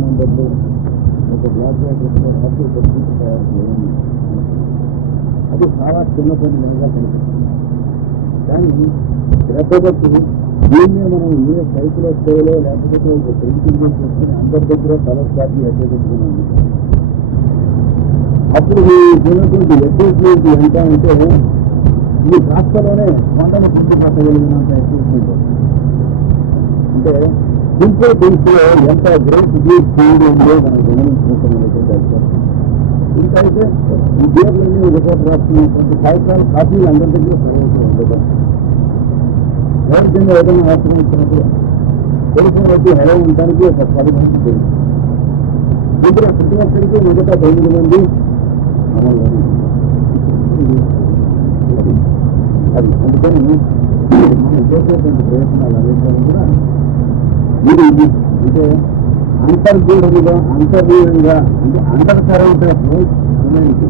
మెంబర్లు ఒక బ్లాక్ బ్యాటరీలో రాత్రి పరిస్థితి తయారు చేయండి. అది చాలా చిన్న పనిగా కనిపిస్తుంది. కానీ శ్రద్ధపట్టి దీన్నే మనం ఏ సైకిల్ వస్తాయో లేకపోతే ఒక ప్రింటింగ్ చేసుకుని అందరి దగ్గర తలస్వాతి అడ్డపెట్టుకున్నాము. అప్పుడు ఉన్నటువంటి అడ్జస్ట్మెంట్ ఎంత అంటే ఈ రాష్ట్రంలోనే వందల ముందు పట్టగలిగినంత అడ్జస్ట్మెంట్. అంటే సింపుల్ థింగ్స్ లో ఎంత గ్రేట్ స్పీడ్ ఉందో మనం గమనించుకుంటున్నటువంటి అవసరం. ఇంకైతే ఈ పేర్లన్నీ రిపోర్ట్ రాస్తున్నటువంటి సాయంత్రాలు కాపీలు అందరి దగ్గర ప్రయోజనం ఉండదు. ఎవరికైనా ఏదైనా అవసరం వచ్చినప్పుడు తెలుసు వచ్చి హెలో ఉండడానికి ఒక 10 మంది తెలుసు. ఇప్పుడు ప్రతి ఒక్కరికి మొదట 9 మంది అది అందుకని మనం చేసేటువంటి ప్రయత్నాలు అన్నింటినీ కూడా ఇది అంటే అంతర్జీవులుగా అంతర్లీనంగా అంటే అండర్ కరెంట్ ఆఫ్ హ్యూమానిటీ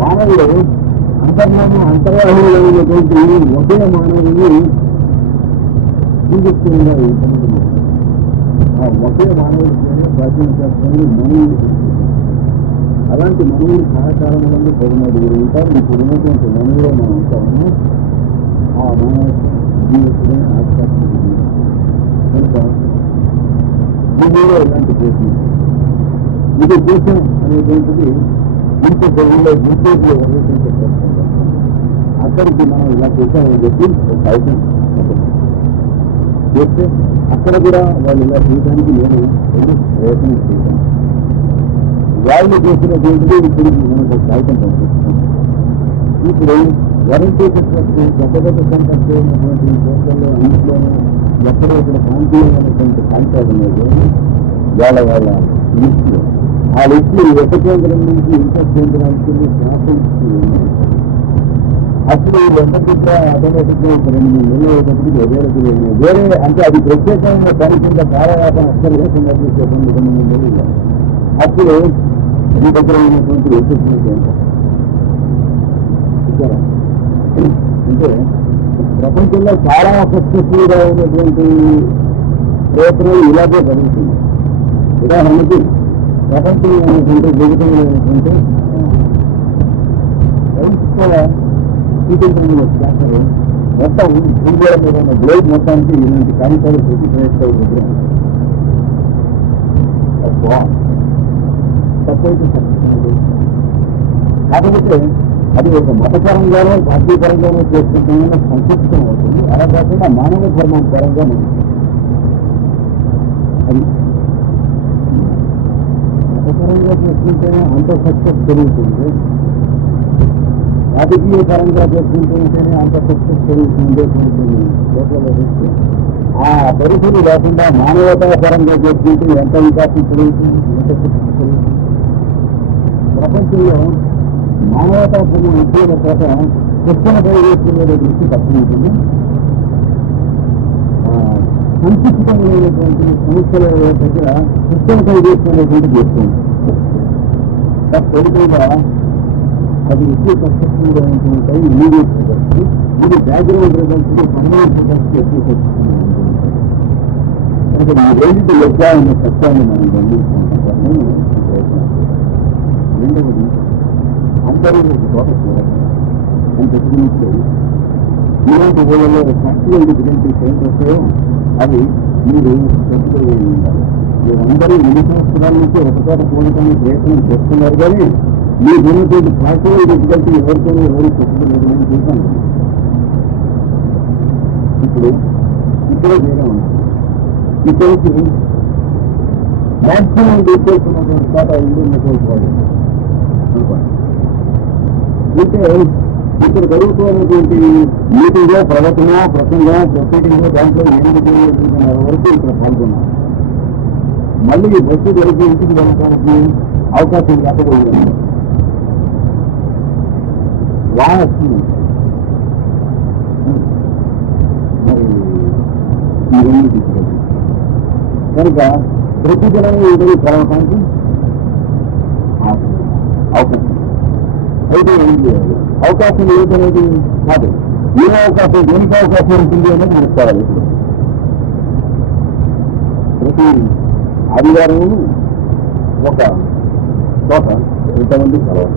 మానవులు అంతర్నామ అంతర్వాహులైనటువంటి ఒకే మానవుని శ్రీకృష్ణంగా పొందుతున్నారు. ఆ ఒకే మానవుడి పేరే ప్రాచీన శాస్త్రంలో మనువులు. అలాంటి మనువులు సహకారంలో 13 ఉంటారు. ఇప్పుడు ఉన్నటువంటి మనువులో మనం ఉంటాము. ఆ మానవ జీవితమే ఆధ్యాత్మిక జీవితం కనుక భూమిలో ఇలాంటి దేశం ఇది దేశం అనేటువంటిది ఇంత తెలుగులో యూట్యూబ్లో వర్ణించే అక్కడికి మనం ఇలా చేశామని చెప్పి ఒక ఐటమ్ చేస్తే అక్కడ కూడా వాళ్ళు ఇలా చేయడానికి నేను ప్రయత్నం చేశాను. వాళ్ళు చేసినటువంటిది ఇప్పుడు మనకు ఒక ఐటమ్ పంపిస్తాం. ఇప్పుడు వర్ణించేటటువంటి పెద్ద పెద్ద సంపత్తి అయినటువంటి చోట్లలో అన్నింటిలోనూ ఎక్కడో ఇక్కడ ప్రాంతీయమైనటువంటి ప్రాంతాలు అనేది వాళ్ళ లిస్టులు. ఆ లిస్టులు ఒక కేంద్రం నుంచి ఇంకో కేంద్రానికి శాసించి అప్పుడు ఎప్పటికీ ఆటోమేటిక్గా 2-3 నెలలు అయ్యేటప్పటికి వేరే అంటే అది ప్రత్యేకమైన పని కింద కాలవాటం అసలుగా సందర్శించేటువంటి 2-3 నెలలు అప్పుడు మీ దగ్గర ఉన్నటువంటి ఎక్విప్మెంట్ అంటే ప్రపంచంలో చాలా సక్సెస్ఫుల్గా ఉన్నటువంటి ప్రయత్నాలు ఇలాగే జరుగుతుంది. ఉదాహరణకి ప్రపంచంలో ఉన్నటువంటి వివిధమైనటువంటి చేస్తారు. మొత్తం భూగోళం మీద ఉన్న గ్లోబ్ మొత్తానికి ఇలాంటి కాగితాలు ప్రతి ప్రయత్నాలు తప్పైతే సక్సెస్. కాకపోతే అది ఒక మతపరంగానో పార్టీపరంగానో చేసుకుంటామన్న సంక్షిప్తం అవుతుంది. అలా కాకుండా మానవ ధర్మం పరంగా అది మతపరంగా చేసుకుంటేనే అంత సక్సెస్ పెరుగుతుంది. రాజకీయ పరంగా చేసుకుంటుంటేనే అంత సక్సెస్ పెరుగుతుంది. ఆ పరిస్థితి లేకుండా మానవతా పరంగా చేసుకుంటే ఎంత వికాసం పెరుగుతుంది, ఎంత సక్సెస్ పెరుగుతుంది. ప్రపంచంలో మానవతా పూర్వం ఎక్కువ చోట శిక్షణ పరిగెత్తుకునే దృష్టి తక్కువ ఉంటుంది. సంకుచితమైనటువంటి సమస్యల దగ్గర శిక్షణ పరిగెత్తుకునేటువంటి చేస్తుంది. ఫలితంగా అది ఎక్కువ సక్సెస్ఫుల్గా ఉంటుంటాయి. ఇమీడియట్ రిజల్ట్స్, ఇది బ్యాక్గ్రౌండ్ రిజల్ట్స్, పర్మనెంట్ రిజల్ట్స్ ఎక్కువ సక్సెస్ఫుల్గా ఉంటుంది. కనుక ఈ రెండింటి వ్యత్యాసమైన సత్యాన్ని మనం గమనించుకుంటాము. రెండవది అందరూ చోట చూడాలి అని ప్రతినిధించాయి. ఇలాంటి ఊళ్ళలో ఫ్యాక్చువల్ డిఫరెన్సెస్ ఏం వస్తాయో అవి మీరు చెప్పుకోవాలి ఉండాలి. మీరందరూ 2 సంవత్సరాల నుంచి ఒక చోట చూడటానికి ప్రయత్నం చేస్తున్నారు. కానీ మీకు ఉన్నటువంటి ఫ్యాక్చువల్ డిఫికల్టీ ఎవరితోనూ ఎవరు చెప్పుకోలేదు. నేను చూశాను. ఇప్పుడు ఇక్కడే వేరే ఉంది. ఇక్కడికి మ్యాక్సిమం డీటెయిల్స్ ఉన్నటువంటి చోట ఇల్లు ఉన్నటువంటి వాడు అనుకోండి. అంటే ఇక్కడ జరుగుతున్నటువంటి మీటింగ్లో ప్రవచన ప్రసంగం ప్రొసీడింగ్లో దాంట్లో 8-9 వరకు ఇక్కడ పాల్గొన్నారు. మళ్ళీ బస్సు జరిగి ఇంటికి వెళ్ళడానికి అవకాశం లేకపోయింది. వాన వస్తుంది. మరి ఈ 2 తీసుకెళ్ళి కనుక ప్రతి జనం ఇద్దరు పోవడానికి అవకాశం అయితే ఏం చేయాలి? అవకాశం ఏదనేది కాదు, ఏ అవకాశం దేనికి అవకాశం ఉంటుంది అనేది తెలుసుకోవాలి. ఇప్పుడు ప్రతి ఆదివారం ఒక చోట ఎంతమంది కలవాలి.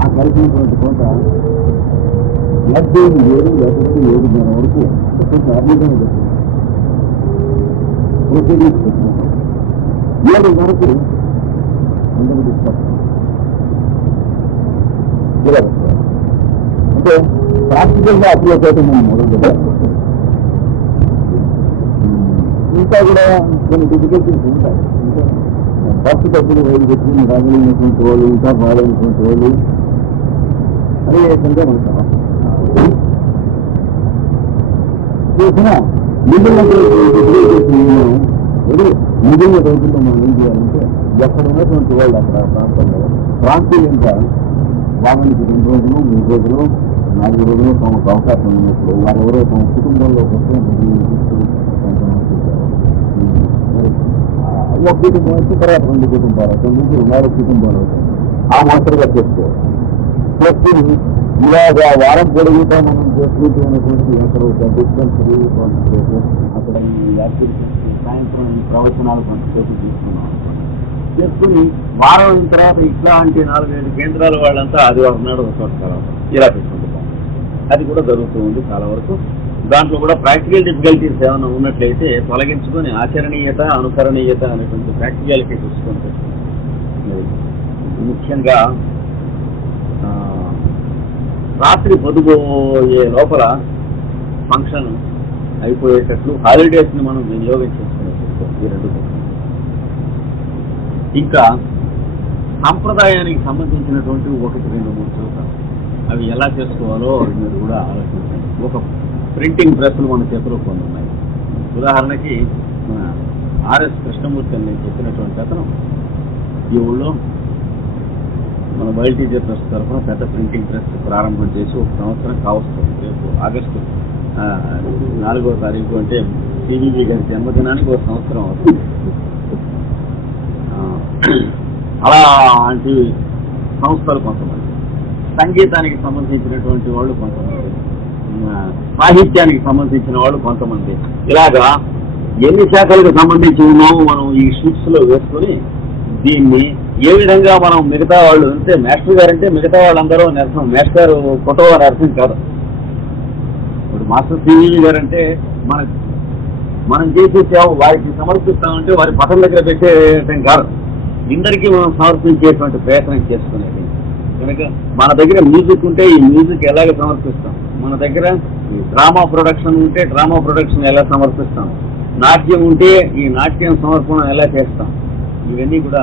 ఆ కలిసినటువంటి చోట మధ్యాహ్నం 7 వరకు కొంచెం అభివృద్ధి ప్రొసీడింగ్స్ పెట్టినాం. 7 వరకు అందరూ డిస్కస్ అంటే ప్రాక్టికల్గా అప్లై చేయటం మనం మొదలు. ఇంకా కూడా కొన్ని డిఫికల్టీస్ ఉంటాయి. అంటే బస్సు డబ్బులు వేలు పెట్టుకుని రాగలిగినటువంటి వాళ్ళు, ఇంకా బాగాలైనటువంటి వాళ్ళు అది ఏకంగా ఉంటాం. చేసిన మిగిలిన రోజుల్లో మనం ఏం చేయాలంటే ఎక్కడ ఉన్నటువంటి వాళ్ళు అక్కడ ప్రాంతంలో ప్రాంతీయంగా వారానికి 2 రోజులు 3 రోజులు 4 రోజులు తమకు అవకాశం ఉన్నప్పుడు వారెవరో తమ కుటుంబంలో కోసం ఒక కుటుంబం వచ్చి తర్వాత 2 కుటుంబాలు అవుతాయి, 4 కుటుంబాలు అవుతాయి. ఆ మాత్రమే చేసుకోవాలి. చేసుకుని ఇలాగా వారం పొడుగుతా మనం చేసుకుంటున్నటువంటి ఎక్కడ డిస్పెన్సరీ కొంతసేపు, అక్కడ ఈ యాక్టివిటీస్ సాయంత్రం ప్రవచనాలు కొంతసేపు తీసుకున్నాం. చేసుకుని వారం అయిన తర్వాత ఇట్లాంటి 4-5 కేంద్రాల వాళ్ళంతా ఆదివారం నాడు ఒక చోట ఇలా పెట్టుకుంటున్నాం. అది కూడా జరుగుతూ ఉంది చాలా వరకు. దాంట్లో కూడా ప్రాక్టికల్ డిఫికల్టీస్ ఏమైనా ఉన్నట్లయితే తొలగించుకొని ఆచరణీయత అనుకరణీయత అనేటువంటి ప్రాక్టికాలిటీ చూసుకుంటే ముఖ్యంగా రాత్రి పొద్దుపోయే లోపల ఫంక్షన్ అయిపోయేటట్లు హాలిడేస్ని మనం వినియోగం చేసుకునేటట్లు ఈ 2. ఇంకా సాంప్రదాయానికి సంబంధించినటువంటి 1-2-3 చోట్ల అవి ఎలా చేసుకోవాలో మీరు కూడా ఆలోచించండి. ఒక ప్రింటింగ్ ప్రెస్లు మన చేతిలో కొన్ని ఉన్నాయి. ఉదాహరణకి మన ఆర్ఎస్ కృష్ణమూర్తి అని నేను చెప్పినటువంటి అతను ఈ ఊళ్ళో మన వైల్డ్ టీచర్ ట్రస్ట్ తరఫున పెద్ద ప్రింటింగ్ ప్రెస్ ప్రారంభం చేసి 1 సంవత్సరం కావస్తుంది. రేపు ఆగస్టు 4వ తారీఖు అంటే సివివి గారి జన్మదినానికి 1 సంవత్సరం అవుతుంది. అలాంటి సంస్థలు కొంతమంది, సంగీతానికి సంబంధించినటువంటి వాళ్ళు కొంతమంది, సాహిత్యానికి సంబంధించిన వాళ్ళు కొంతమంది, ఇలాగా ఎన్ని శాఖలకు సంబంధించి ఉన్నామో మనం ఈ షీట్స్లో వేసుకొని దీన్ని ఏ విధంగా మనం మిగతా వాళ్ళు అంటే మాస్టర్ గారు అంటే మిగతా వాళ్ళందరూ అర్థం, మాస్టర్ ఫోటో అని అర్థం కాదు. ఇప్పుడు మాస్టర్ సివివి గారు అంటే మనం చేసే సేవ వారికి సమర్పిస్తామంటే వారి పక్కన దగ్గర పెట్టేయటం కాదు, ఇందరికీ మనం సమర్పించేటువంటి ప్రయత్నం చేసుకునేది. కనుక మన దగ్గర మ్యూజిక్ ఉంటే ఈ మ్యూజిక్ ఎలాగ సమర్పిస్తాం, మన దగ్గర ఈ డ్రామా ప్రొడక్షన్ ఉంటే డ్రామా ప్రొడక్షన్ ఎలా సమర్పిస్తాం, నాట్యం ఉంటే ఈ నాట్యం సమర్పణ ఎలా చేస్తాం, ఇవన్నీ కూడా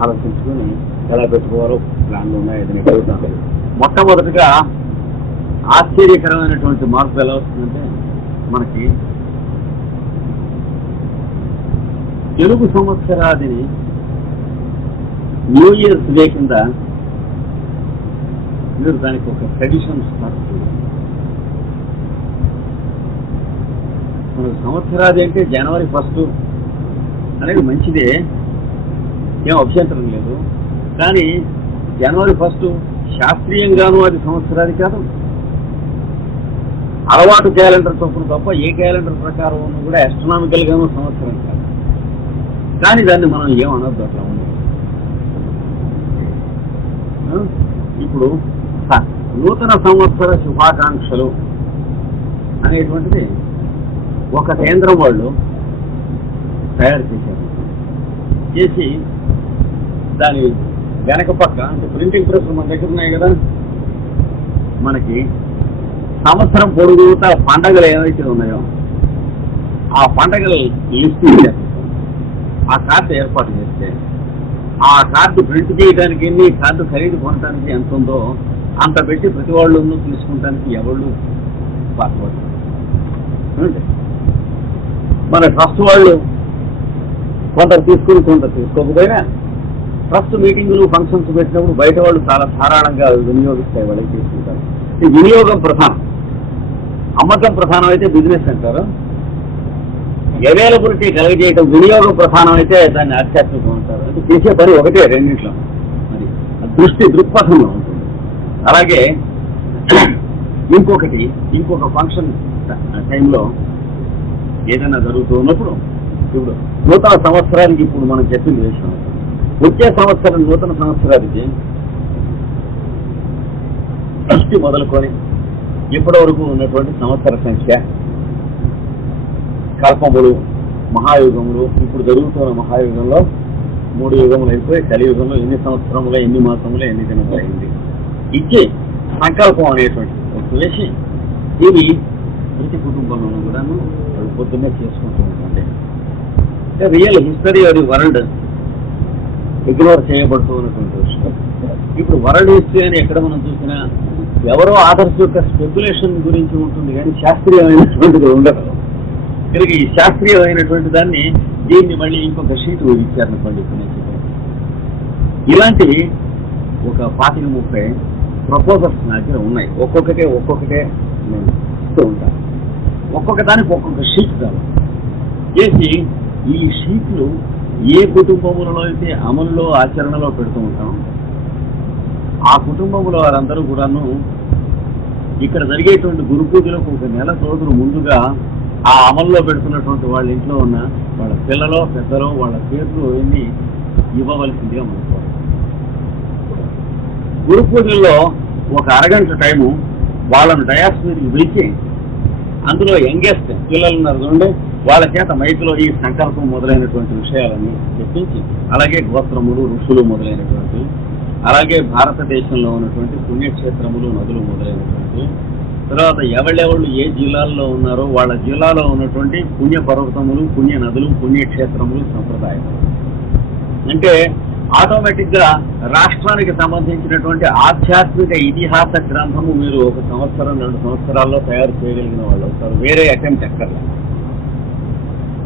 ఆలోచించుకొని ఎలా పెట్టుకోవాలో ప్లాన్లు ఉన్నాయి. అది అడుగుతాం. మొట్టమొదటిగా ఆశ్చర్యకరమైనటువంటి మార్పు ఎలా వస్తుందంటే మనకి తెలుగు సంవత్సరాదిని న్యూ ఇయర్స్ డే కింద మీరు దానికి ఒక ట్రెడిషన్ స్టార్ట్ చేయాలి. మనకు సంవత్సరాది అంటే జనవరి 1 అనేది మంచిదే, ఏం అభ్యంతరం లేదు. కానీ జనవరి 1 శాస్త్రీయంగానూ అది సంవత్సరాది కాదు, అలవాటు క్యాలెండర్ చొప్పున తప్ప ఏ క్యాలెండర్ ప్రకారం కూడా ఆస్ట్రానామికల్గానూ సంవత్సరం కాదు. కానీ దాన్ని మనం ఏమనొద్దు అట్లా ఉంది. ఇప్పుడు నూతన సంవత్సర శుభాకాంక్షలు అనేటువంటిది ఒక కేంద్రం వాళ్ళు తయారు చేశారు. చేసి దాని వెనక పక్క అంటే ప్రింటింగ్ ప్రెస్ మన దగ్గర ఉన్నాయి కదా, మనకి సంవత్సరం పొడుగుతా పండగలు ఏవైతే ఉన్నాయో ఆ పండగల లిస్ట్ ఇచ్చారు. ఆ కార్డు ఏర్పాటు చేస్తే ఆ కార్డు ప్రింట్ చేయడానికి ఎన్ని, కార్డు ఖరీదు కొనడానికి ఎంత ఉందో అంత పెట్టి ప్రతి వాళ్ళు తీసుకుంటానికి ఎవళ్ళు బాధపడతారు. మన ట్రస్ట్ వాళ్ళు కొందరు తీసుకుని కొందరు తీసుకోకపోయినా ట్రస్ట్ మీటింగులు ఫంక్షన్స్ పెట్టినప్పుడు బయట వాళ్ళు చాలా ధారాళంగా వినియోగిస్తాయి, వాళ్ళకి తీసుకుంటారు. ఈ వినియోగం ప్రధానం, అమ్మకం ప్రధానం అయితే బిజినెస్ అంటారు. అవైలబిలిటీ కలగజేయటం వినియోగం ప్రధానం అయితే దాన్ని ఆధ్యాత్మికం అంటారు. అంటే చేసే పని ఒకటే రెండింటిలో, మరి దృక్పథంలో ఉంటుంది. అలాగే ఇంకొక ఫంక్షన్ టైంలో ఏదైనా జరుగుతూ ఉన్నప్పుడు ఇప్పుడు నూతన సంవత్సరానికి ఇప్పుడు మనం చెప్పింది వేసాం. వచ్చే సంవత్సరం నూతన సంవత్సరానికి ఫస్ట్ మొదలుకొని ఇప్పటి వరకు ఉన్నటువంటి సంవత్సర సంఖ్య, కల్పములు, మహాయుగములు, ఇప్పుడు జరుగుతున్న మహాయుగంలో 3 యుగములు అయిపోయి కలియుగంలో ఎన్ని సంవత్సరములు, ఎన్ని మాసములు, ఎన్ని దినములు అయింది ఇచ్చి సంకల్పం అనేటువంటి వేసి ఇవి ప్రతి కుటుంబంలోనూ కూడాను పొద్దున్నే చేసుకుంటూ ఉంటుంది. Real history of the world ignore చేయబడుతూ ఉన్నటువంటి విషయం. ఇప్పుడు వరల్డ్ హిస్టరీ అని ఎక్కడ మనం చూసినా ఎవరో ఆదర్శ యొక్క స్పెక్యులేషన్ గురించి ఉంటుంది కానీ శాస్త్రీయమైనటువంటిది ఉండదు. కనుక ఈ శాస్త్రీయమైనటువంటి దాన్ని దీన్ని మళ్ళీ ఇంకొక షీట్ ఇచ్చారనుకోండి. ఇలాంటివి ఒక 25-30 ప్రపోజల్స్ నా దగ్గర ఉన్నాయి. ఒక్కొక్కటే నేను ఇస్తూ ఉంటాను. ఒక్కొక్క దానికి ఒక్కొక్క షీట్ కాదు చేసి ఈ షీట్లు ఏ కుటుంబములలో అయితే అమలులో ఆచరణలో పెడుతూ ఉంటాం ఆ కుటుంబంలో వారందరూ కూడాను ఇక్కడ జరిగేటువంటి గురు పూజలకు 1 నెల రోజులు ముందుగా ఆ అమల్లో పెడుతున్నటువంటి వాళ్ళ ఇంట్లో ఉన్న వాళ్ళ పిల్లలో పెద్దలో వాళ్ళ పేర్లు ఎన్ని ఇవ్వవలసిందిగా మనకు గురు పూజల్లో 1 అరగంట టైము వాళ్ళను డయాస్ మీదకి పిలిచి అందులో యంగెస్ట్ పిల్లలు ఉన్నారు చూడండి వాళ్ళ చేత మైకులో ఈ సంకల్పం మొదలైనటువంటి విషయాలన్నీ చెప్పించి అలాగే గోత్రములు, ఋషులు మొదలైనటువంటి, అలాగే భారతదేశంలో ఉన్నటువంటి పుణ్యక్షేత్రములు, నదులు మొదలైనటువంటి, తర్వాత ఎవళ్ళెవళ్ళు ఏ జిల్లాల్లో ఉన్నారో వాళ్ళ జిల్లాలో ఉన్నటువంటి పుణ్య పర్వతములు, పుణ్య నదులు, పుణ్యక్షేత్రములు, సంప్రదాయాలు. అంటే ఆటోమేటిక్గా రాష్ట్రానికి సంబంధించినటువంటి ఆధ్యాత్మిక ఇతిహాస గ్రంథము మీరు 1 సంవత్సరం 2 సంవత్సరాల్లో తయారు చేయగలిగిన వాళ్ళు అవుతారు. వేరే అటెంప్ట్ ఎక్కర్లా.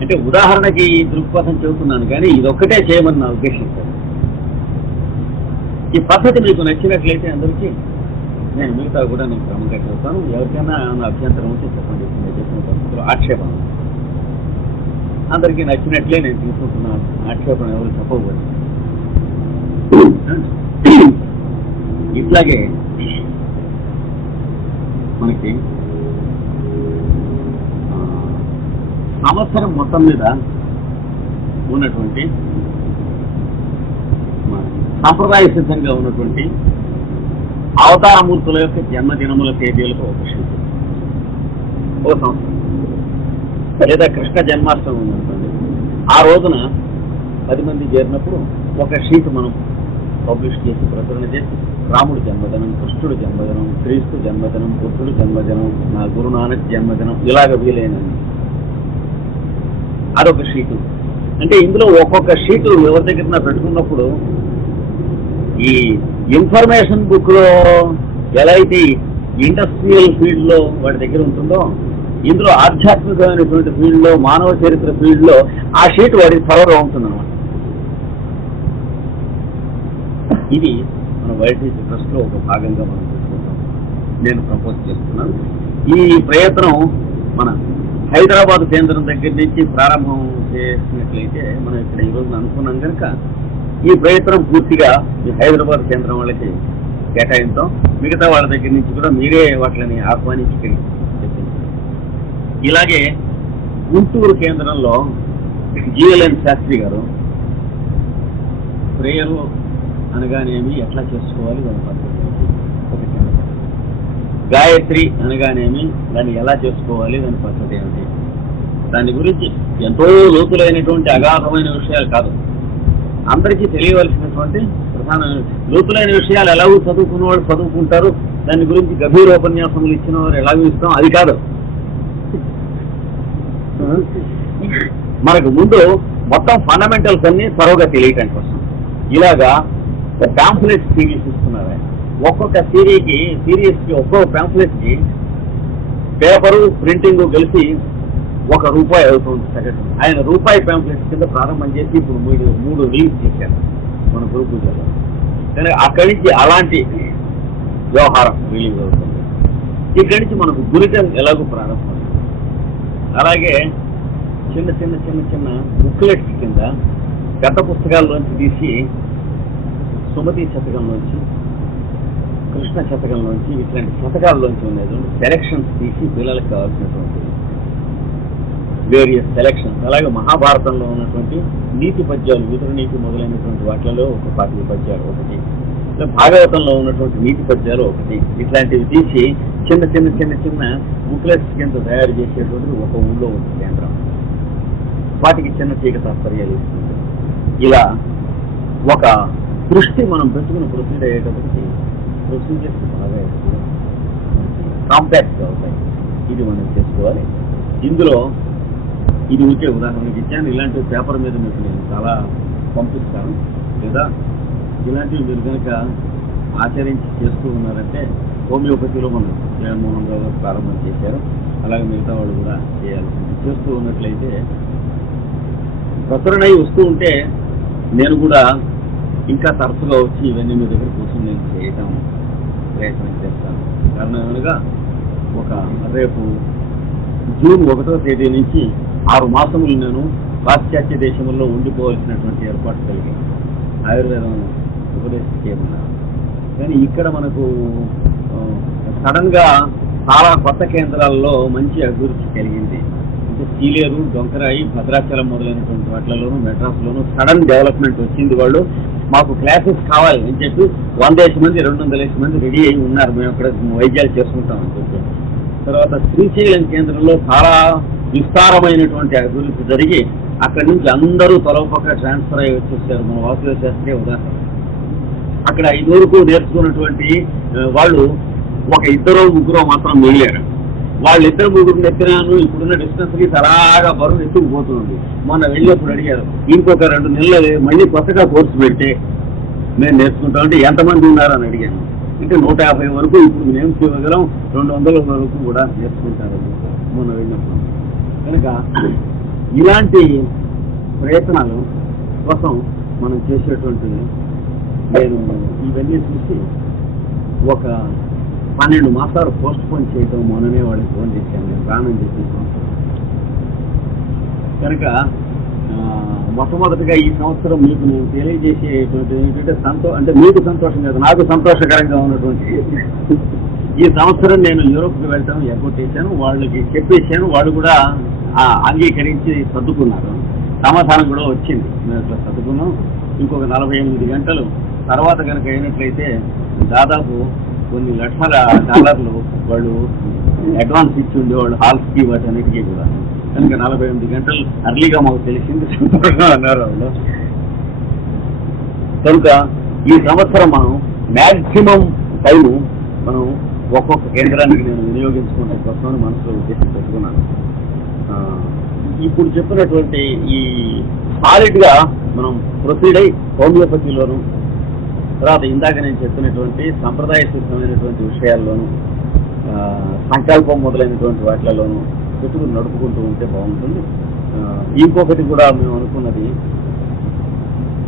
అంటే ఉదాహరణకి ఈ దృక్పథం చెబుతున్నాను కానీ ఇదొక్కటే చేయమని నా ఉద్దేశం. ఈ పద్ధతి మీకు నచ్చినట్లయితే అందరికీ నేను మిగతా కూడా నేను క్రమంగా చెప్తాను. ఎవరికైనా అభ్యంతరం ఉంటే చెప్పండి. నేను చెప్పిన పద్ధతిలో ఆక్షేపణ అందరికీ నచ్చినట్లే నేను తీసుకుంటున్నాను. ఆక్షేపణ ఎవరు చెప్పకూడదు. ఇట్లాగే మనకి సంవత్సరం మొత్తం మీద ఉన్నటువంటి సంప్రదాయ సిద్ధంగా ఉన్నటువంటి అవతారమూర్తుల యొక్క జన్మదినముల తేదీలకు ఒక షీట్, ఓ సంవత్సరం. లేదా కృష్ణ జన్మాష్టమి ఉందనుకోండి, ఆ రోజున 10 మంది చేరినప్పుడు ఒక షీట్ మనం పబ్లిష్ చేసి ప్రచురణ చేసి రాముడి జన్మదినం, కృష్ణుడి జన్మదినం, క్రీస్తు జన్మదినం, బుద్ధుడి జన్మదినం, నా గురునానక్ జన్మదినం, ఇలాగ వీలైనది అదొక షీటు. అంటే ఇందులో ఒక్కొక్క షీటు ఎవరి దగ్గర పెట్టుకున్నప్పుడు ఈ ఇన్ఫర్మేషన్ బుక్లో ఎలా అయితే ఇండస్ట్రియల్ ఫీల్డ్లో వాడి దగ్గర ఉంటుందో ఇందులో ఆధ్యాత్మికమైనటువంటి ఫీల్డ్లో, మానవ చరిత్ర ఫీల్డ్లో ఆ షీట్ వాడికి త్వరగా ఉంటుందన్నమాట. ఇది మన వైట్ ట్రస్ట్లో ఒక భాగంగా మనం చూసుకుంటాం. నేను ప్రపోజ్ చేస్తున్నాను. ఈ ప్రయత్నం మన హైదరాబాద్ కేంద్రం దగ్గర నుంచి ప్రారంభం చేసినట్లయితే మనం ఇక్కడ ఈరోజు అనుకున్నాం కనుక ఈ ప్రయత్నం పూర్తిగా ఈ హైదరాబాద్ కేంద్రం వాళ్ళకి కేటాయిస్తాం. మిగతా వాళ్ళ దగ్గర నుంచి కూడా మీరే వాటిని ఆహ్వానించి చెప్పింది. ఇలాగే గుంటూరు కేంద్రంలో జిఎల్ఎన్ శాస్త్రి గారు ప్రేయరు అనగానేమి ఎట్లా చేసుకోవాలి దాని పద్ధతి ఒక కేంద్రం, గాయత్రి అనగానేమి దాన్ని ఎలా చేసుకోవాలి దాని పద్ధతి ఏమిటి, దాని గురించి ఎంతో లోతులైనటువంటి అగాధమైన విషయాలు కాదు, అందరికీ తెలియవలసినటువంటి ప్రధానమైన లోతులైన విషయాలు ఎలాగూ చదువుకున్న వాళ్ళు చదువుకుంటారు, దాని గురించి గభీరోపన్యాసములు ఇచ్చిన వారు ఎలాగూ ఇస్తాం, అది కాదు. మనకు ముందు మొత్తం ఫండమెంటల్స్ అన్ని త్వరగా తెలియటం కోసం ఇలాగా ప్యాంఫ్లెట్ సిరీస్ ఇస్తున్నారు. ఒక్కొక్క సిరీస్కి ఒక్కొక్క ప్యాంఫ్లెట్కి పేపరు ప్రింటింగ్ కలిసి ₹1 అవుతుంది సగటు. ఆయన రూపాయి ప్యాంఫ్లెట్స్ కింద ప్రారంభం చేసి ఇప్పుడు 3 రిలీజ్ చేశారు మన గురు పూజలో. కానీ అక్కడి నుంచి అలాంటి వ్యవహారం రిలీజ్ అవుతుంది. ఇక్కడి నుంచి మనకు గురిటం ఎలాగో ప్రారంభం. అలాగే చిన్న చిన్న చిన్న చిన్న బుక్లెట్స్ కింద గత పుస్తకాల్లోంచి తీసి సుమతి శతకంలోంచి, కృష్ణ శతకంలోంచి, ఇట్లాంటి శతకాల్లోంచి ఉన్నాయి సెలక్షన్స్ తీసి పిల్లలకు కావాల్సినటువంటి వేరియస్ సెలక్షన్స్. అలాగే మహాభారతంలో ఉన్నటువంటి నీతి పద్యాలు, విదురనీతి మొదలైనటువంటి వాటిలలో ఒక 25 పద్యాలు ఒకటి, భాగవతంలో ఉన్నటువంటి నీతి పద్యాలు ఒకటి, ఇట్లాంటివి తీసి చిన్న చిన్న చిన్న చిన్న బుక్లెట్స్ కింద తయారు చేసేటువంటిది ఒక ఊళ్ళో ఉంది కేంద్రం. వాటికి చిన్న తీగ తాత్పర్యాలు ఇస్తుంది. ఇలా ఒక దృష్టి మనం పెట్టుకుని ప్రొసీడ్ అయ్యేటప్పటికి ప్రొసీజర్స్ బాగా కాంపాక్ట్గా అవుతాయి. ఇది మనం చేసుకోవాలి. ఇందులో ఇది ఒకే ఉదాహరణకి ఇచ్చాను. ఇలాంటి పేపర్ మీద మీకు నేను చాలా పంపిస్తాను. లేదా ఇలాంటివి మీరు కనుక ఆచరించి చేస్తూ ఉన్నారంటే హోమియోపతిలో మనం జగన్మోహన్ రావు గారు ప్రారంభం చేశారు. అలాగే మిగతా వాళ్ళు కూడా చేయాల్సింది. చేస్తూ ఉన్నట్లయితే ప్రసరణ అయి వస్తూ ఉంటే నేను కూడా ఇంకా తరచుగా వచ్చి ఇవన్నీ మీ దగ్గర కూర్చొని నేను చేయటం ప్రయత్నం చేస్తాను. కారణం ఏమనగా రేపు జూన్ 1వ తేదీ నుంచి 6 మాసములు నేను పాశ్చాత్య దేశంలో ఉండిపోవాల్సినటువంటి ఏర్పాటు కలిగి ఆయుర్వేదం ఉపదేశం చేయమన్నారు. కానీ ఇక్కడ మనకు సడన్ గా చాలా కొత్త కేంద్రాల్లో మంచి అభివృద్ధి కలిగింది. అంటే సీలేరు, డొంకరాయి, భద్రాచలం మొదలైనటువంటి వాటిలోనూ మెడ్రాస్లోనూ సడన్ డెవలప్మెంట్ వచ్చింది. వాళ్ళు మాకు క్లాసెస్ కావాలి అని చెప్పి 100 మంది 200 మంది రెడీ అయి ఉన్నారు. మేము అక్కడ వైద్యాలు చేసుకుంటామని చెప్పి. తర్వాత శ్రీశైలం కేంద్రంలో చాలా విస్తారమైనటువంటి అభివృద్ధి జరిగి అక్కడి నుంచి అందరూ తలపక్క ట్రాన్స్ఫర్ అయ్యి వచ్చేసారు. మన వాసుదేవ శాస్త్రి ఉదాహరణ. అక్కడ 5 వరకు నేర్చుకున్నటువంటి వాళ్ళు ఒక 2-3 మాత్రం మిగిలారు. వాళ్ళిద్దరు ముగ్గురు ఎత్తినాను ఇప్పుడున్న డిస్టెన్స్కి తరాగా బరువు ఎత్తుకుపోతుంది. మొన్న వెళ్ళినప్పుడు అడిగారు, ఇంకొక 2 నెలలు మళ్ళీ కొత్తగా కోర్సు పెడితే మేము నేర్చుకుంటామంటే ఎంతమంది ఉన్నారని అడిగాను. అంటే 150 వరకు ఇప్పుడు మేము చేయగలం, 200 వరకు కూడా నేర్చుకుంటారు మొన్న వెళ్ళినప్పుడు. కనుక ఇలాంటి ప్రయత్నాలు కోసం మనం చేసేటువంటి నేను ఇవన్నీ చూసి ఒక 12 మాసాలు పోస్ట్ పోన్ చేయటం మొన్ననే వాళ్ళకి ఫోన్ చేశాను. నేను రానని చెప్పేసి. కనుక మొట్టమొదటిగా ఈ సంవత్సరం మీకు నేను తెలియజేసేటువంటి ఏంటంటే అంటే మీకు సంతోషం కాదు, నాకు సంతోషకరంగా ఉన్నటువంటి ఈ సంవత్సరం నేను యూరోప్కి వెళ్ళటం ఎగ్గొట్టేశాను. వాళ్ళకి చెప్పేశాను. వాళ్ళు కూడా అంగీకరించి సర్దుకున్నారు. సమాధానం కూడా వచ్చింది. మేము ఇట్లా సర్దుకున్నాం. ఇంకొక 48 గంటలు తర్వాత కనుక అయినట్లయితే దాదాపు కొన్ని లక్షల డాలర్లు వాళ్ళు అడ్వాన్స్ ఇచ్చి ఉండేవాళ్ళు హాల్స్కి వాటన్నిటికీ కూడా. కనుక 48 గంటలు అర్లీగా మాకు తెలిసింది అన్నారు వాళ్ళు. కనుక ఈ సంవత్సరం మనం మ్యాక్సిమం టైం మనం ఒక్కొక్క కేంద్రానికి నేను వినియోగించుకునే కోసమని మనసులో ఉద్దేశం పెట్టుకున్నాను. ఇప్పుడు చెప్పినటువంటి ఈ సాలిడ్గా మనం ప్రొసీడ్ అయి హోమియోపతిలోను, తర్వాత ఇందాక నేను చెప్పినటువంటి సంప్రదాయ సిద్ధమైనటువంటి విషయాల్లోనూ, సంకల్పం మొదలైనటువంటి వాటిలోనూ పెట్టుకుని నడుపుకుంటూ ఉంటే బాగుంటుంది. ఇంకొకటి కూడా మేము అనుకున్నది,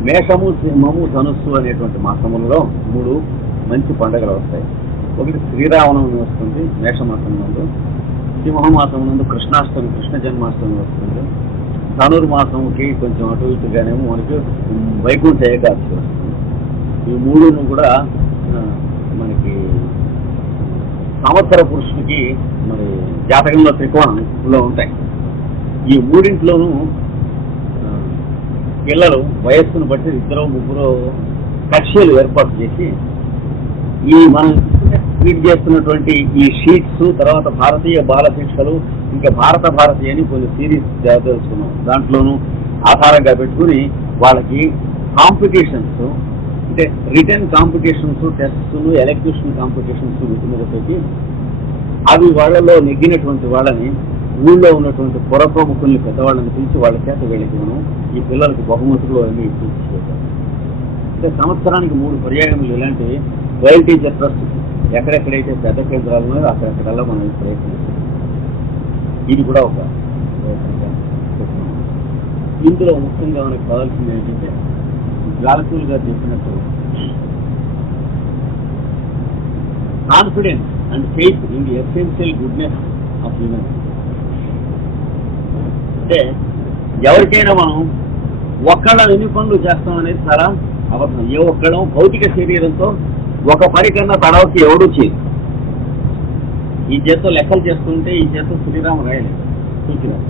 మేషము, సింహము, ధనుస్సు అనేటువంటి మాసములలో 3 మంచి పండుగలు వస్తాయి. ఒకటి శ్రీరామనవమి వస్తుంది మేషమాసం నందు, సింహమాసం నందు కృష్ణాష్టమి, కృష్ణ జన్మాష్టమి వస్తుంది. ధనుర్మాసంకి కొంచెం అటు ఇటుగానేమో మనకి వైకుంఠ ఏకాదశి వస్తుంది. ఈ 3 కూడా మనకి సంవత్సర పురుషుడికి మరి జాతకంలో త్రికోణంలో ఉంటాయి. ఈ 3 పిల్లలు వయస్సును బట్టి 2-3 కక్ష్యలు ఏర్పాటు చేసి ఈ మనం ట్వీట్ చేస్తున్నటువంటి ఈ షీట్స్, తర్వాత భారతీయ బాల శిక్షలు, ఇంకా భారతీయ అని కొన్ని సిరీస్ తెలుసుకున్నాం. దాంట్లోనూ ఆధారంగా పెట్టుకుని వాళ్ళకి కాంపిటీషన్స్, అంటే return competitions, tests, elocution competitions వీటి మీద పెట్టి అవి వాళ్ళలో నెగ్గినటువంటి వాళ్ళని ఊళ్ళో ఉన్నటువంటి పుర ప్రముఖుల్ని, పెద్దవాళ్ళని పిలిచి వాళ్ళ చేత వీళ్ళకి మనం ఈ పిల్లలకి బహుమతులు అన్నీ చేశాం. అంటే సంవత్సరానికి 3 పర్యాయములు ఇలాంటివి వైల్డ్ టీచర్ ట్రస్ట్ ఎక్కడెక్కడైతే పెద్ద కేంద్రాలు ఉన్నాయో అక్కడెక్కడల్లా మనం ప్రయత్నిస్తాం. ఇది కూడా ఒక ప్రయత్నంగా చెప్తున్నాం. ఇందులో ముఖ్యంగా మనకు కావాల్సింది ఏంటంటే జాలకూల్ గారు చెప్పినట్టు confidence and faith in the essential goodness of human. అంటే ఎవరికైనా మనం ఒక్కళ్ళ ఎన్ని పనులు చేస్తాం అనేది చాలా అబద్ధం. ఏ ఒక్కళ్ళం భౌతిక శరీరంతో ఒక పని కన్నా తడవకి ఎవడూ చేయదు. ఈ చేత్తో లెక్కలు చేస్తుంటే ఈ చేత్తో శ్రీరామ రాయలేదు, సూచిరాము.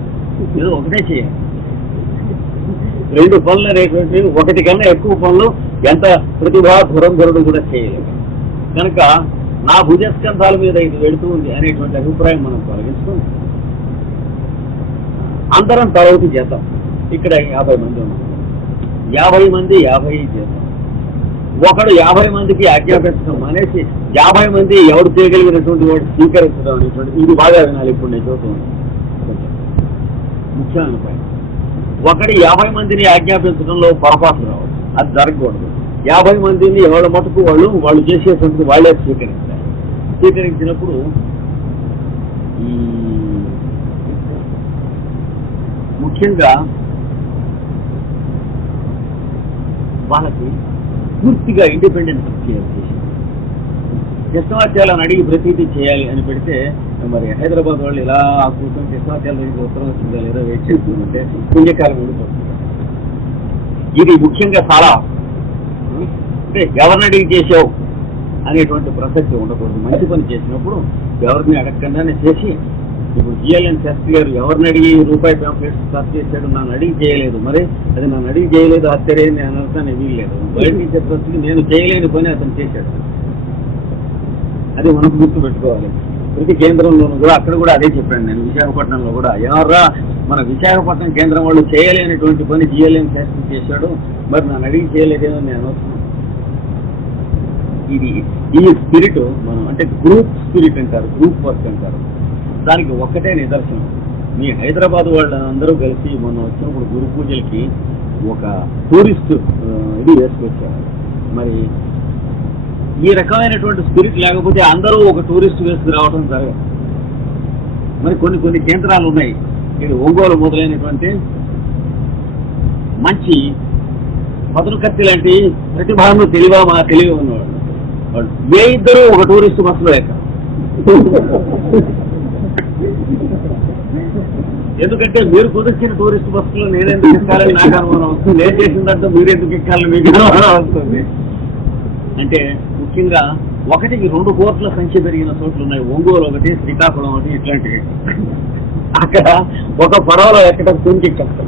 ఏదో ఒకటే చేయాలి. 2 పనులు అనేటువంటి ఒకటి కన్నా ఎక్కువ పనులు ఎంత ప్రతిభా ధురంధరుడు కూడా చేయలేదు. కనుక నా భుజస్కంధాల మీద ఇది వెళుతూ ఉంది అనేటువంటి అభిప్రాయం మనం తొలగించుకుని అందరం తరగతి చేద్దాం. ఇక్కడ 50 మంది ఉన్నాం, 50 మంది 50 చేద్దాం. ఒకడు 50 మందికి ఆజ్ఞాపించడం మానేసి 50 మంది ఎవరు చేయగలిగినటువంటి వాడు స్వీకరించడం అనేటువంటి ఇది బాగా వినాలి. ఇప్పుడు నేను చూస్తున్నాను ముఖ్యమైన పని. ఒకటి 50 మందిని ఆజ్ఞాపించడంలో పొరపాట్లు రావచ్చు, అది జరగకూడదు. 50 మందిని ఎవరి మటుకు వాళ్ళు చేసేటువంటి వాళ్ళే స్వీకరించాలి. స్వీకరించినప్పుడు ముఖ్యంగా వాళ్ళకి పూర్తిగా ఇండిపెండెన్స్ చేయాలి. కృష్ణవాచ్యాలను అడిగి ప్రతీతి చేయాలి అని పెడితే మరి హైదరాబాద్ వాళ్ళు ఇలా కూర్చొని కృష్ణవాచ్యాల నుంచి ఉత్తరం వచ్చిందా లేదా వెయిట్ చేస్తుందంటే పుణ్యకాలం ఉండిపోతుంది. ఇది ముఖ్యంగా చాలా అంటే ఎవరిని అడిగి చేసావు అనేటువంటి ప్రసక్తి ఉండకూడదు. మంచి పని చేసినప్పుడు ఎవరిని అడగకుండానే చేసి, ఇప్పుడు జిఎల్ఎన్ శాస్త్రి గారు ఎవరిని అడిగి రూపాయి ప్యాంప్లెట్స్ ఖర్చు చేశాడు, నన్ను అడిగి చేయలేదు. మరి అది నన్ను అడిగి చేయలేదు ఆశ్చర్యం నేను అనర్థాన్ని వీల్లేదు. బయట చెప్పి నేను చేయలేని పని అతను చేశాడు. అది మనం గుర్తుపెట్టుకోవాలి. ప్రతి కేంద్రంలోనూ కూడా అక్కడ కూడా అదే చెప్పాను నేను. విశాఖపట్నంలో కూడా ఎవర్రా మన విశాఖపట్నం కేంద్రం వాళ్ళు చేయలేనటువంటి పని జిఎల్ఎన్ శాస్త్రి చేశాడు, మరి నన్ను అడిగి చేయలేదేమో నేను అనవసరం. ఈ స్పిరిట్ మనం అంటే గ్రూప్ స్పిరిట్ అంటారు, గ్రూప్ వర్క్ అంటారు. దానికి ఒక్కటే నిదర్శనం. మీ హైదరాబాద్ వాళ్ళందరూ కలిసి మొన్న వచ్చినప్పుడు గురు పూజలకి ఒక టూరిస్ట్ ఇది వేసుకొచ్చారు. మరి ఈ రకమైనటువంటి స్పిరిట్ లేకపోతే అందరూ ఒక టూరిస్ట్ వేసుకురావడం జరగదు. మరి కొన్ని కేంద్రాలు ఉన్నాయి. ఇది ఒంగోలు మొదలైనటువంటి మంచి పదును కత్తి లాంటి ప్రతిభాను తెలివి ఉన్నవాళ్ళు వాళ్ళు ఏ ఇద్దరు ఒక టూరిస్ట్ బస్సులో ఎక్కారు. ఎందుకంటే మీరు కుదిర్చిన టూరిస్ట్ బస్సులో నేనెందుకు ఎక్కాలని నాకు అనుమానం వస్తుంది, నేను చేసిందంటే మీరు ఎందుకు ఎక్కాలని మీకు అనుమానం వస్తుంది. అంటే ముఖ్యంగా 1-2 కోట్ల సంఖ్య పెరిగిన చోట్లు ఉన్నాయి. ఒంగోలు ఒకటి, శ్రీకాకుళం ఒకటి, ఇట్లాంటివి. అక్కడ ఒక పడవలో ఎక్కడం కొంచెం కష్టం.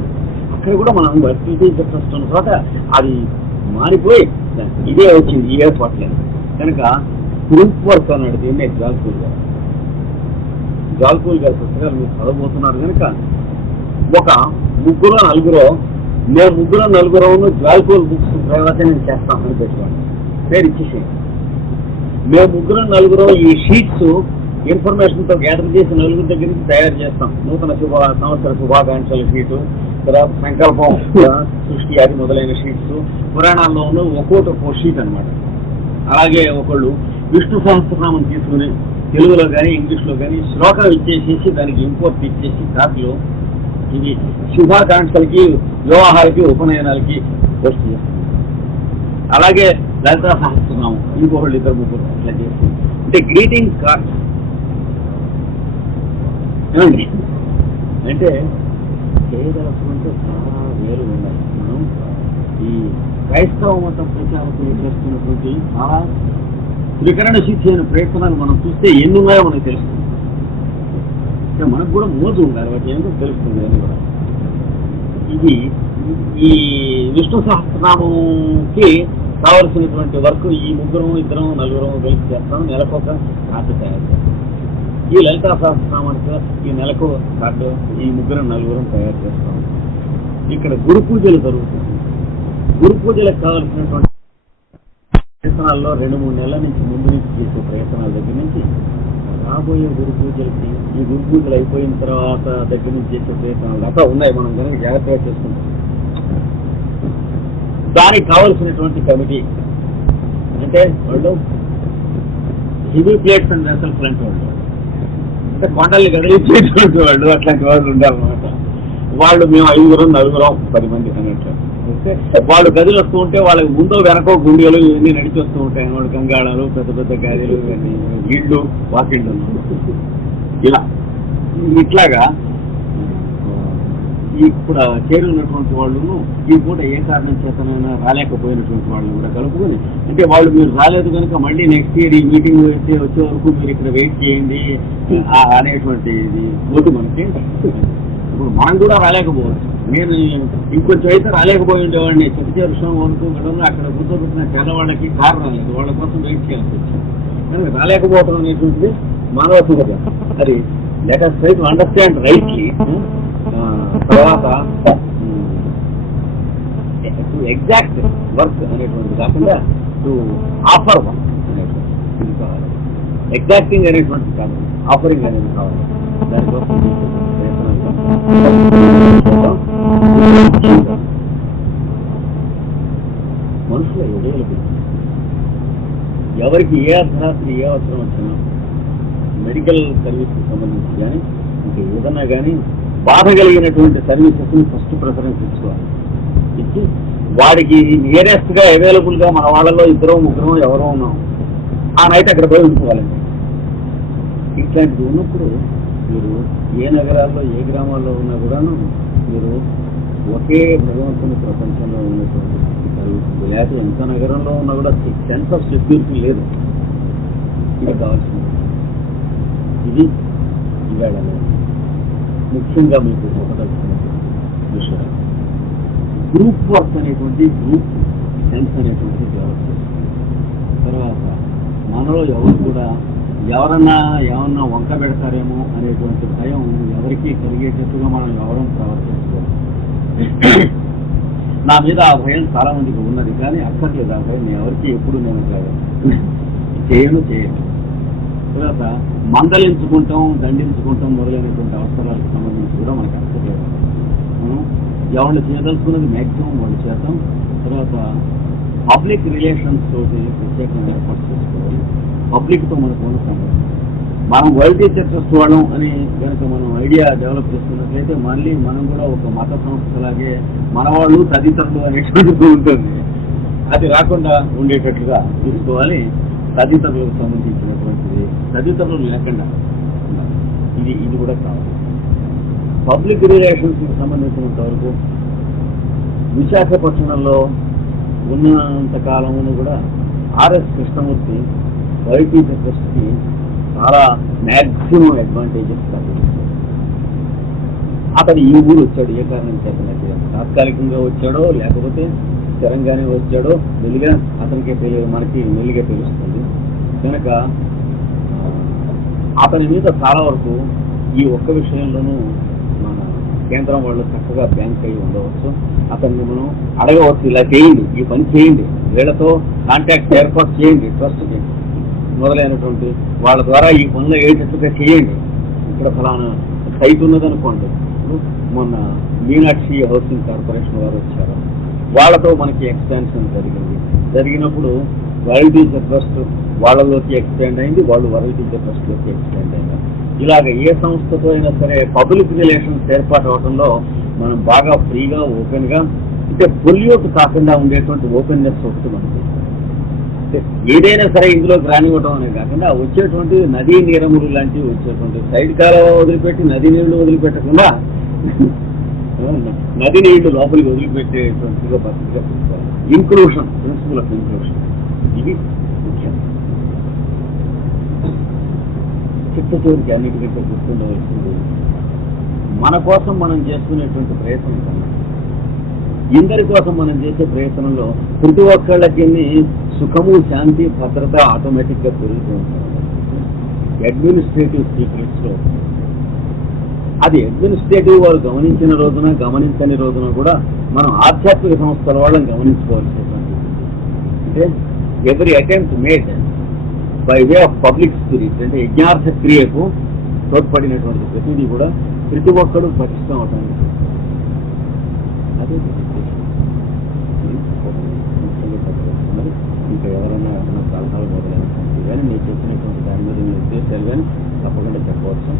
అక్కడ కూడా మనం ట్రస్ట్ ఉన్న చోట అది మారిపోయి ఇదే వచ్చింది ఈ ఏర్పాట్లేదు. కనుక గ్రూప్ వర్క్ అన్నాడు దీన్నే జాల్పూల్ గారి పుస్తకాలు మీరు చదవబోతున్నారు. కనుక ఒక 3-4 మేము 3-4 జాల్పూల్ బుక్స్ ప్రయోజనం చేస్తామని పెట్టుకోండి, పేరు ఇచ్చేసేయండి. మేము 3-4 ఈ షీట్స్ ఇన్ఫర్మేషన్తో గ్యాదర్ చేసి 4 దగ్గర నుంచి తయారు చేస్తాం. నూతన సంవత్సర శుభాకాంక్షల షీటు, తర్వాత సంకల్పం సృష్టి అది మొదలైన షీట్స్. పురాణాల్లో ఉన్న ఒక్కో షీట్ అనమాట. అలాగే ఒకళ్ళు విష్ణు సహస్రనామం తీసుకుని తెలుగులో కానీ ఇంగ్లీష్లో కానీ శ్లోకం ఇచ్చేసేసి దానికి ఇంపోర్ట్ ఇచ్చేసి కాపీలో ఇది శుభాకాంక్షలకి, వివాహాలకి, ఉపనయనాలకి వస్తుంది. అలాగే లలితా సహస్రనామం ఇంకొకళ్ళు 2-3 అట్లా చేసి అంటే గ్రీటింగ్ కార్డ్స్ ఏమండి. అంటే చేయదలుచుకుంటే చాలా వేలు ఉన్నాయి. మనం ఈ క్రైస్తవ మతం ప్రచారకులు చేస్తున్నటువంటి చాలా త్రికరణ శిక్ష అనే ప్రయత్నాలు మనం చూస్తే ఎన్ని ఉన్నాయో మనకు తెలుస్తుంది. మనకు కూడా మోజు ఉండాలి, వాటి ఏమిటో తెలుస్తుంది అని కూడా. ఇది ఈ విష్ణు సహస్రనామంకి కావలసినటువంటి వర్క్ ఈ 3-2-4 కలిసి చేస్తాం. నెలకొక కార్డు తయారు చేస్తాం. ఈ లలితా సహస్రనామానికి ఈ నెలకు కార్డు ఈ 3-4 తయారు చేస్తాం. ఇక్కడ గురు పూజలు జరుగుతుంది. గురు పూజలకు కావలసినటువంటి ప్రయత్నాల్లో 2-3 నెలల నుంచి ముందు నుంచి చేసే ప్రయత్నాల దగ్గర నుంచి రాబోయే గురు పూజలకి, ఈ గురు పూజలు అయిపోయిన తర్వాత దగ్గర నుంచి చేసే ప్రయత్నాలు దాకా ఉన్నాయి. మనం కనుక జాగ్రత్తగా చేసుకుంటాం. దానికి కావలసినటువంటి కమిటీ అంటే వాళ్ళు హెవీ ప్లేట్స్ అండ్ వెసల్స్ లాంటి వాళ్ళు, అంటే కొండల్ని కదిలించేటువంటి వాళ్ళు, అట్లాంటి వాళ్ళు ఉండాలన్నమాట. వాళ్ళు మేము 5-4 10 మంది అన్నట్లు. వాళ్ళు గదిలో వస్తూ ఉంటే వాళ్ళకి ముందో వెనకో గుండెలు ఇవన్నీ నడిచి వస్తూ ఉంటాయి. వాళ్ళు గంగాళాలు, పెద్ద గదిలు, ఇవన్నీ ఇళ్ళు, వాకిళ్ళు ఇట్లాగా ఇప్పుడు చేరున్నటువంటి వాళ్ళు ఈ పూట ఏ కారణం చేతనైనా రాలేకపోయినటువంటి వాళ్ళు కూడా కలుపుకొని, అంటే వాళ్ళు మీరు రాలేదు కనుక మళ్ళీ నెక్స్ట్ ఇయర్ ఈ మీటింగ్ వచ్చే వరకు మీరు ఇక్కడ వెయిట్ చేయండి అనేటువంటి ఇది ఓటు మనకి. ఇప్పుడు మనం కూడా రాలేకపోవచ్చు. నేను ఇంకొంచెం అయితే రాలేకపోయి ఉండేవాడిని. చెట్టు విషయం అనుకోవడం అక్కడ కూర్చోబెట్టిన పేదవాళ్ళకి కారు రాలేదు, వాళ్ళ కోసం వెయిట్ చేయాల్సి వచ్చింది. కానీ రాలేకపోవడం అనేటువంటిది మానవత్వం. అది let us try to understand rightly. తర్వాత టు ఎగ్జాక్ట్ వర్క్ అనేటువంటిది కాకుండా టు ఆఫర్ వర్క్ అనేటువంటిది కావాలి. ఎగ్జాక్టింగ్ అనేటువంటిది కాదు, ఆఫరింగ్ అనేది కావాలి. దానికోసం మనుషుల ఎడేలకు ఎవరికి ఏ అర్ధరాత్రి ఏ అవసరం వచ్చినా మెడికల్ సర్వీస్కి సంబంధించి కానీ ఇంకా ఏదన్నా కానీ బాధ కలిగినటువంటి సర్వీసెస్ని ఫస్ట్ ప్రిఫరెన్స్ ఇచ్చుకోవాలి. ఇచ్చి వాడికి నియరెస్ట్గా అవైలబుల్గా మన వాళ్ళలో 2-3 ఎవరో ఉన్నాం ఆ నైట్ అక్కడ పోయి ఉంచుకోవాలండి. ఇట్లాంటిది ఉన్నప్పుడు మీరు ఏ నగరాల్లో ఏ గ్రామాల్లో ఉన్నా కూడాను మీరు ఒకే భగవంతుని ప్రపంచంలో ఉన్నటువంటి కలుగుతుంది. లేకపోతే ఎంత నగరంలో ఉన్నా కూడా సెన్స్ ఆఫ్ సెక్యూరిటీ లేదు. ఇది కావాల్సింది. ఇది ఇవాళ ముఖ్యంగా మీకు చెప్పదలుచుకున్నటువంటి విషయం. గ్రూప్ వర్క్ అనేటువంటి గ్రూప్ సెన్స్ అనేటువంటి డెవలప్ చేస్తుంది. తర్వాత మనలో ఎవరు కూడా ఎవరన్నా ఏమన్నా వంక పెడతారేమో అనేటువంటి భయం ఎవరికి కలిగేటట్టుగా మనం ఎవరం ప్రవర్తించుకోవాలి. నా మీద ఆ భయం చాలా మందికి ఉన్నది, కానీ అక్కర్లేదు ఆ భయం ఎవరికి ఎప్పుడు నేను చేయను. తర్వాత మందలించుకుంటాం, దండించుకుంటాం మొదలైనటువంటి అవసరాలకు సంబంధించి కూడా మనకు అక్కర్లేదు. ఎవరిని చేయదలుచుకున్నది మ్యాక్సిమం వాళ్ళు చేద్దాం. తర్వాత పబ్లిక్ రిలేషన్స్ తోటి ప్రత్యేకంగా ఏర్పాటు చేసుకోవాలి. పబ్లిక్తో మనకు ఉన్న సంబంధం మనం వరల్డ్ టీచర్ ట్రస్ట్ వాళ్ళం అని కనుక మనం ఐడియా డెవలప్ చేసుకున్నట్లయితే మళ్ళీ మనం కూడా ఒక మత సంస్థలాగే మన వాళ్ళు తదితరులు అనేటువంటిది ఉంటుంది. అది రాకుండా ఉండేటట్లుగా చూసుకోవాలి. తదితరులకు సంబంధించినటువంటిది తదితరులు లేకుండా ఇది కూడా కావాలి. పబ్లిక్ రిలేషన్స్కి సంబంధించినంత వరకు విశాఖపట్నంలో ఉన్నంతకాలమును కూడా ఆర్ఎస్ కృష్ణమూర్తి వరల్డ్ టీచర్ ట్రస్ట్కి చాలా మ్యాక్సిమం అడ్వాంటేజెస్ కలిగిస్తాడు. అతను ఈ ఊరు వచ్చాడు ఏ కారణం చేతనైతే తాత్కాలికంగా వచ్చాడో లేకపోతే స్థిరంగానే వచ్చాడో మెల్లిగా అతనికే తెలియదు, మనకి మెల్లిగా తెలుస్తుంది. కనుక అతని మీద చాలా వరకు ఈ ఒక్క విషయంలోనూ మన కేంద్రం వాళ్ళు చక్కగా బ్యాంక్ అయి ఉండవచ్చు. అతన్ని మనం అడగవచ్చు, ఇలా చేయండి, ఈ పని చేయండి, వీళ్ళతో కాంటాక్ట్ ఏర్పాటు చేయండి, ట్రస్ట్కి మొదలైనటువంటి వాళ్ళ ద్వారా ఈ పనులు అయ్యేటట్టుగా చేయండి. ఇక్కడ ఫలానా సైట్ ఉన్నదనుకోండి, మొన్న మీనాక్షి హౌసింగ్ కార్పొరేషన్ వారు వచ్చారు, వాళ్ళతో మనకి ఎక్స్పాన్షన్ జరిగినప్పుడు వరల్డ్ టీచర్ ట్రస్ట్ వాళ్ళలోకి ఎక్స్టెండ్ అయింది, వాళ్ళు వరల్డ్ టీచర్ ట్రస్ట్లోకి ఎక్స్టెండ్ అయ్యారు. ఇలాగ ఏ సంస్థతో అయినా సరే పబ్లిక్ రిలేషన్స్ ఏర్పాటు అవడంలో మనం బాగా ఫ్రీగా ఓపెన్గా అంటే పొల్యూట్ కాకుండా ఉండేటువంటి ఓపెన్నెస్ వస్తుంది మనకి. ఏదైనా సరే ఇందులోకి రానివ్వటం అనేది కాకుండా వచ్చేటువంటి నదీ నీరములు లాంటివి వచ్చేటువంటి సైడ్ కాలువ వదిలిపెట్టి నదీ నీళ్లు వదిలిపెట్టకుండా నది నీళ్లు లోపలికి వదిలిపెట్టేటువంటిగా పద్ధతిగా తీసుకోవాలి. ఇంక్లూషన్, ప్రిన్సిపల్ ఆఫ్ ఇంక్లూషన్, ఇది ముఖ్యం. చిత్తచూరికి అన్నిటికంటే గుర్తుండవలసింది మన కోసం మనం చేసుకునేటువంటి ప్రయత్నం కన్నా ఇందరి కోసం మనం చేసే ప్రయత్నంలో ప్రతి ఒక్కళ్ళకి సుఖము, శాంతి, భద్రత ఆటోమేటిక్గా పెరుగుతూ ఉంటారు. అడ్మినిస్ట్రేటివ్ సీక్రెట్స్లో అది అడ్మినిస్ట్రేటివ్ వారు గమనించిన రోజున గమనించని రోజున కూడా మనం ఆధ్యాత్మిక సంస్థల వాళ్ళని గమనించుకోవాల్సినటువంటి అంటే ఎవరి attempt made by way of public spirit అంటే యజ్ఞార్థ క్రియకు తోడ్పడినటువంటి ప్రతిదీ కూడా ప్రతి ఒక్కరు పఠిస్తూ అవటానికి అదే ఇంకా ఎవరైనా ఏమైనా సలహాలు మొదలైనటువంటి కానీ నేను చెప్పినటువంటి దాని మీద మీ ఉద్దేశాలు కానీ తప్పకుండా చెప్పవచ్చు.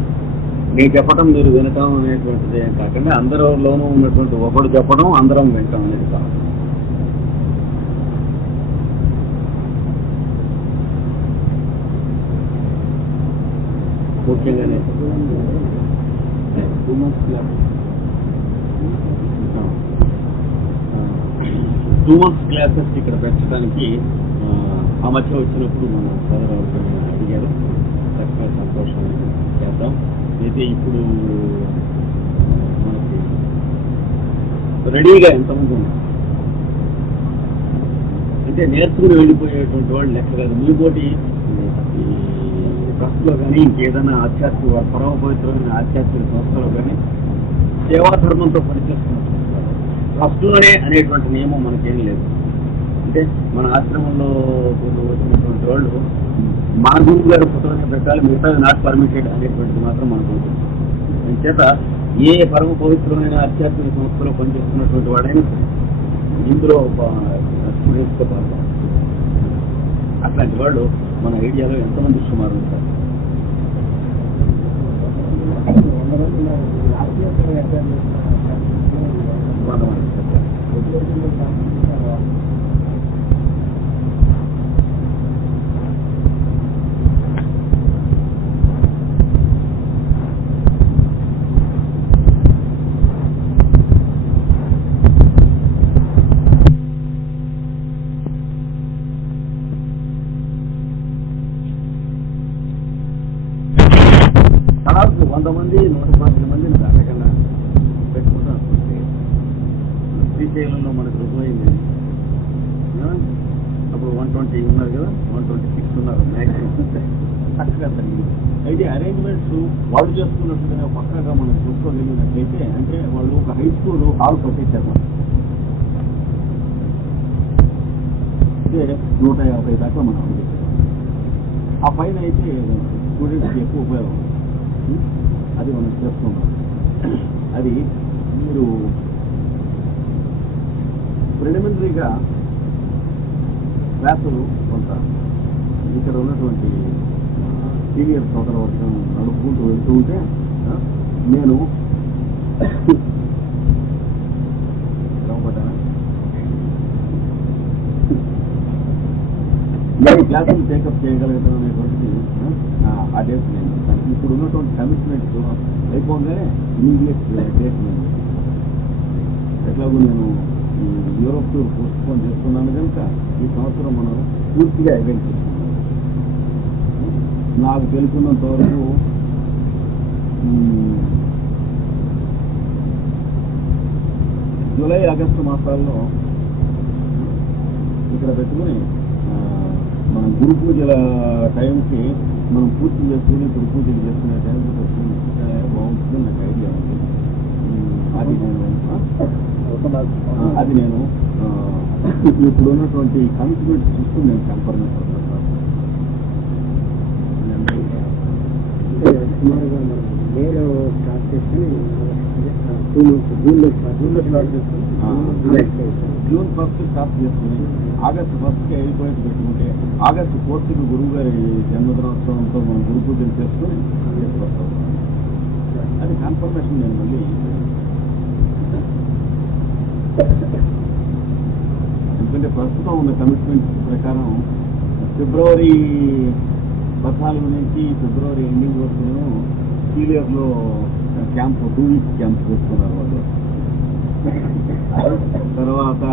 నేను చెప్పడం మీరు వినటం అనేటువంటిది కాకుండా అందరిలోనూ ఉన్నటువంటి ఒకడు చెప్పడం అందరం వినటం అనేది కాదు. ముఖ్యంగానే 2 months క్లాసెస్ ఇక్కడ పెట్టడానికి ఆ మధ్య వచ్చినప్పుడు మన సోదరు అడిగారు. చక్కగా సంతోషం చేద్దాం. అయితే ఇప్పుడు మనకి రెడీగా ఎంతమంది ఉన్నారు అంటే నేర్చుకుని వెళ్ళిపోయేటువంటి వాళ్ళు లెక్క కాదు. మీ పోటీ ఈ ట్రస్ట్లో కానీ ఇంకేదైనా ఆధ్యాత్మిక పరమ పవిత్రమైన ఆధ్యాత్మిక సంస్థలో కానీ సేవాధర్మంతో పనిచేస్తున్నారు. ట్రస్ట్లోనే అనేటువంటి నియమం మనకేం లేదు. అంటే మన ఆశ్రమంలో వచ్చినటువంటి వాళ్ళు మన గురువు గారి ఫోటోనే పెట్టాలి, మిగతా నాట్ పర్మిటెడ్ అనేటువంటిది మాత్రం మనకు ఉంటుంది. చేత ఏ పరమ పవిత్రమైన ఆధ్యాత్మిక సంస్థలో పనిచేస్తున్నటువంటి వాడైనా ఇందులో స్టూడెంట్స్తో పాల్గొన్నారు. అట్లాంటి వాళ్ళు మన ఐడియాలో ఎంతమంది సుమారు ఉంటారు? దాదాపు 100 మంది 120 మందిని దాటకన్నా పెట్టుకుంటూ అనుకుంటే శ్రీశైలంలో మనకు రుజువైంది. అప్పుడు 120 ఉన్నారు కదా, 126 ఉన్నారు మ్యాక్సిమం. చక్కగా జరిగింది. అయితే అరేంజ్మెంట్స్ వాళ్ళు చేసుకున్నట్టుగా పక్కగా మనం చూసుకోగలిగినట్లయితే అంటే వాళ్ళు ఒక హై స్కూల్ హాల్ కట్టించారు. అంటే 150 దాకా మనం అందించాం. ఆ పైన అయితే స్టూడెంట్స్కి ఎక్కువ ఉపయోగం, అది మనం చేస్తున్నాం. అది మీరు ప్రిలిమినరీగా క్లాసులు కొంత ఇక్కడ ఉన్నటువంటి సీనియర్ సోదర వర్గం నడుపుకుంటూ వెళ్తూ ఉంటే నేను క్లాసులు టేకప్ చేయగలుగుతాం అనేటువంటిది అదే నేను ఇప్పుడు ఉన్నటువంటి కమిట్మెంట్స్ అయిపోగానే ఇమీడియట్ డేట్ నేను ఎట్లాగో నేను యూరోప్ టూర్ పోస్ట్పోన్ చేస్తున్నాను కనుక ఈ సంవత్సరం మనం పూర్తిగా ఈవెంట్ చేస్తున్నాం. నాకు తెలుసున్నంత వరకు జూలై ఆగస్టు మాసాల్లో ఇక్కడ పెట్టుకుని మనం గురు పూజల టైంకి మనం పూర్తి చేసుకుని గురు పూజలు చేసుకునే టైంకి బాగుంటుంది నాకు ఐడియా ఉంది. అది నేను ఇప్పుడు ఉన్నటువంటి కమిట్మెంట్ చూస్తూ నేను కన్ఫర్మ్ చేస్తాను. సుమారుగా మనం నేను స్టార్ట్ చేసుకుని 2 months జూన్లో స్టార్ట్ చేసుకుని జూన్ 1st స్టార్ట్ చేసుకుని ఆగస్టు 1st అయిపోయేది పెట్టుకుంటే ఆగస్టు 4th గురువు గారి జన్మదినోత్సవంతో మనం గురు పూజలు చేసుకుని అది కన్ఫర్మేషన్ నేను మళ్ళీ ఎందుకంటే ప్రస్తుతం ఉన్న కమిట్మెంట్ ప్రకారం ఫిబ్రవరి 14 నుంచి ఫిబ్రవరి ఎండింగ్ వరకు సీనియర్లో క్యాంప్ 2 weeks క్యాంప్ చేసుకున్నారు వాళ్ళు. తర్వాత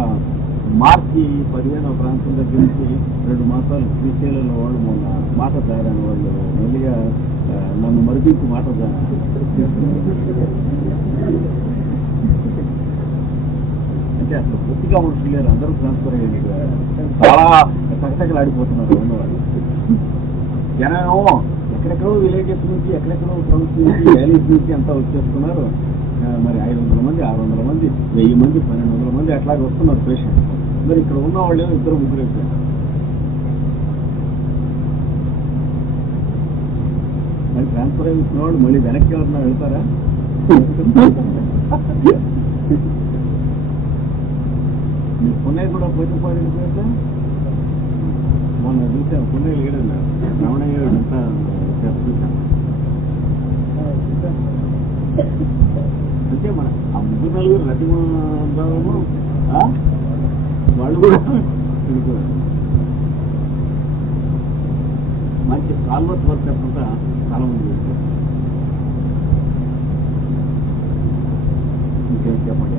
మార్చి 15వ ప్రాంతం దగ్గర నుంచి 2 మాసాలు శ్రీశైలంలో వాళ్ళు మొన్న మాట తయారైన వాళ్ళు మెల్లిగా నన్ను మరిపించి మాట అంటే అసలు పూర్తిగా మనుషులు లేరు, అందరూ ట్రాన్స్ఫర్ అయ్యింది. చాలా చకచకలు ఆడిపోతున్నారు ఉన్నవాళ్ళు. జనం ఎక్కడెక్కడో విలేజెస్ నుంచి ఎక్కడెక్కడో టౌన్స్ నుంచి వ్యాలీస్ నుంచి అంతా వచ్చేస్తున్నారు. మరి 500 మంది 600 మంది 1000 మంది 1200 మంది అట్లాగే వస్తున్నారు పేషెంట్. మరి ఇక్కడ ఉన్న వాళ్ళు 2-3 అయిపోయారు. మరి ట్రాన్స్ఫర్ అయి వచ్చిన వాళ్ళు మళ్ళీ వెనక్కి ఎవరన్నా వెళ్తారా? మీ పుణ్య కూడా పోతే వెళ్ళిపోతే మొన్న చూసాను. పుణ్య లేడు రమణయ్య అంతా చేస్తున్నాను. అంటే మన ఆ 3-4 రతిమాను వాళ్ళు కూడా మంచి కాల్వర్త్ వర్కర్స్ అంతా చాలా మంది చేస్తారు. ఇంకేం చెప్పండి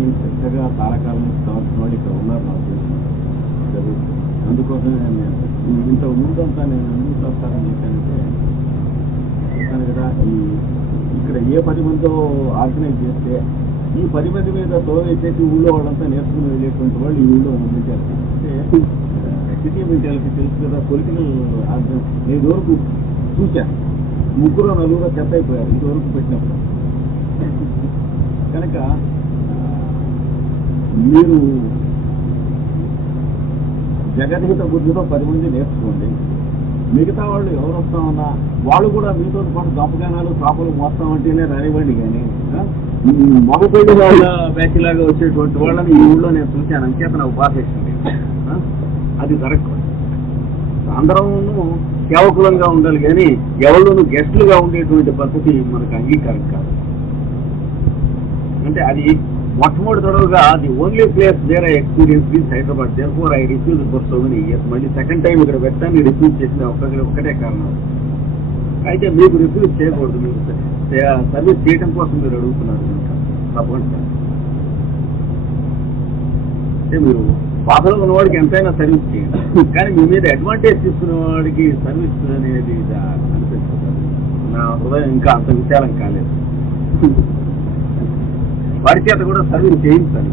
చదువుకుని చక్కగా చాలా కాలం నుంచి చదువుతున్న వాళ్ళు ఇక్కడ ఉన్నారు నాకు తెలిసిన. అందుకోసమే నేను ఇంత ముందంతా నేను ఎందుకు చదువుతానని చెప్పానంటే చెప్పాను కదా, ఇక్కడ ఏ 10 మందితో ఆర్గనైజ్ చేస్తే ఈ 10 మంది మీద తోవేసేసి ఊళ్ళో వాళ్ళంతా నేర్చుకుని వెళ్ళేటువంటి వాళ్ళు ఈ ఊళ్ళో ఉంటారు. అంటే సిటీ మెంటాలిటీ తెలుసు కదా, పొలిటికల్ ఆర్గనైజ్. నేను ఇదివరకు చూశాను, 3-4 చెత్త అయిపోయారు ఇదివరకు పెట్టినప్పుడు. కనుక మీరు జగద్హిత బుద్ధితో 10 మంది నేర్చుకోండి. మిగతా వాళ్ళు ఎవరు వస్తామన్నా వాళ్ళు కూడా మీతో పాటు గొప్పగానాలు కాపులు మోస్తామంటేనే రానివ్వండి. కానీ మగపెళ్లి వాళ్ళ బ్యాచ్ లాగా వచ్చేటువంటి వాళ్ళని ఈ ఊళ్ళో నేను చూశాను. అంచేత నాకు బాధ వేసింది. అది జరగకూడదు. అందరం సేవకులంగా ఉండాలి కానీ ఎవరిలోనూ గెస్టులుగా ఉండేటువంటి పద్ధతి మనకు అంగీకారం కాదు. అంటే అది మొట్టమొదటి తడవుగా the only place where I experience is Hyderabad. Therefore I refuge for so many years. మళ్ళీ సెకండ్ టైం ఇక్కడ పెట్టాన్ని రిఫ్యూజ్ చేసిన ఒక్కటే కారణం. అయితే మీకు రిఫ్యూజ్ చేయకూడదు. మీరు సర్వీస్ చేయడం కోసం మీరు అడుగుతున్నారు కనుక తప్పకుండా. అంటే మీరు బాధలో ఉన్నవాడికి ఎంతైనా సర్వీస్ చేయండి, కానీ మీ మీద అడ్వాంటేజ్ తీసుకునే వాడికి సర్వీస్ అనేది అనిపిస్తుంది. నా హృదయం ఇంకా అంత విశాలం కాలేదు. వారి చేత కూడా సర్వీస్ చేయించాలి.